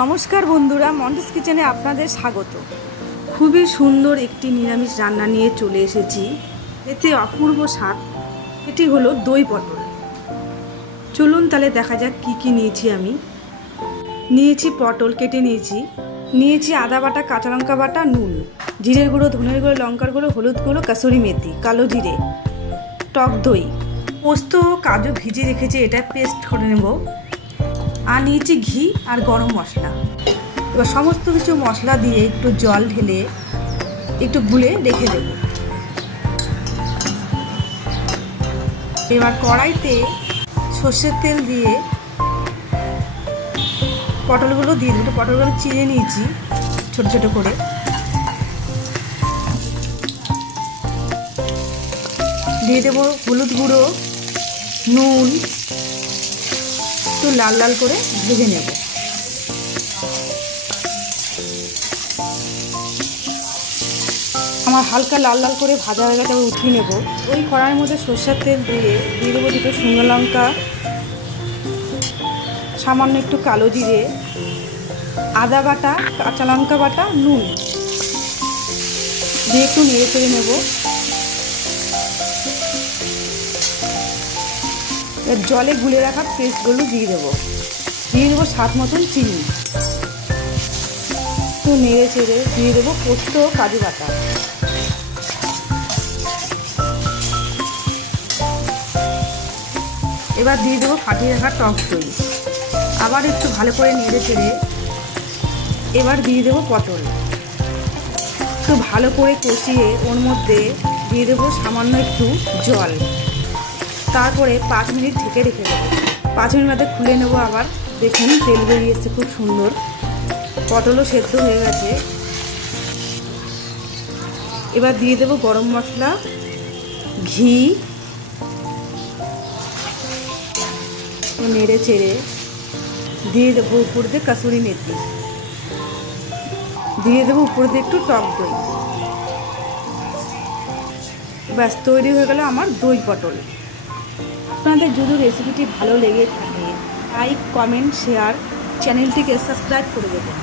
নমস্কার বন্ধুরা, মন্টিস কিচেনে আপনাদের স্বাগত। খুবই সুন্দর একটি নিরামিষ রান্না নিয়ে চলে এসেছি, এতে অপূর্ব স্বাদ। এটি হলো দই পটল। চলুন তাহলে দেখা যাক কি কি নিয়েছি। আমি নিয়েছি পটল, কেটে নিয়েছি আদা বাটা, কাঁচা লঙ্কা বাটা, নুন, জিরের গুঁড়ো, ধনের গুঁড়ো, লঙ্কার গুঁড়ো, হলুদ গুঁড়ো, কাসুরি মেথি, কালো জিরে, টক দই, পোস্ত, কাজু ভিজিয়ে রেখেছি, এটা পেস্ট করে নেব। আর নিয়েছি ঘি আর গরম মশলা। এবার সমস্ত কিছু মশলা দিয়ে একটু জল ঢেলে একটু গুলে রেখে দেব। এবার কড়াইতে সর্ষের তেল দিয়ে পটলগুলো দিয়ে দেবো। পটলগুলো চিড়ে নিয়েছি ছোট ছোট করে। দিয়ে দেবো হলুদ গুঁড়ো, নুন, একটু লাল লাল করে ভেজে নেব। আমার হালকা লাল লাল করে ভাজা হয়ে গেছে, উঠিয়ে নেব। ওই কড়াইয়ের মধ্যে সর্ষের তেল দিয়ে দেবো দুটো শুকনো লঙ্কা, সামান্য একটু কালো জিরে, আদা বাটা, কাঁচা লঙ্কা বাটা, নুন দিয়ে একটু নেড়ে চেড়ে নেব। জলে গুলে রাখা পেস্টগুলো দিয়ে দেবো স্বাদ মতন চিনি। একটু নেড়ে চেড়ে দিয়ে দেবো পোস্ত, কাজু বাটা। এবার দিয়ে দেবো ফাটিয়ে রাখা টক দই। আবার একটু ভালো করে নেড়ে চেড়ে এবার দিয়ে দেবো পটল। একটু ভালো করে কষিয়ে ওর মধ্যে দিয়ে দেবো সামান্য একটু জল। তারপরে 5 মিনিট ঢেকে রেখে দেবো। 5 মিনিট মধ্যে খুলে নেবো। আবার দেখুন তেল বেরিয়ে এসছে খুব সুন্দর, পটলও সেদ্ধ হয়ে গেছে। এবার দিয়ে দেবো গরম মশলা, ঘি, নেড়ে চেড়ে দিয়ে দেবো উপর দিয়ে কাসুরি মেথি, দিয়ে দেবো উপর দিয়ে একটু টক দই। ব্যাস তৈরি হয়ে গেল আমার দই পটল। আপনাদের যদি রেসিপিটি ভালো লেগে থাকে লাইক, কমেন্ট, শেয়ার, চ্যানেলটিকে সাবস্ক্রাইব করে দেবেন।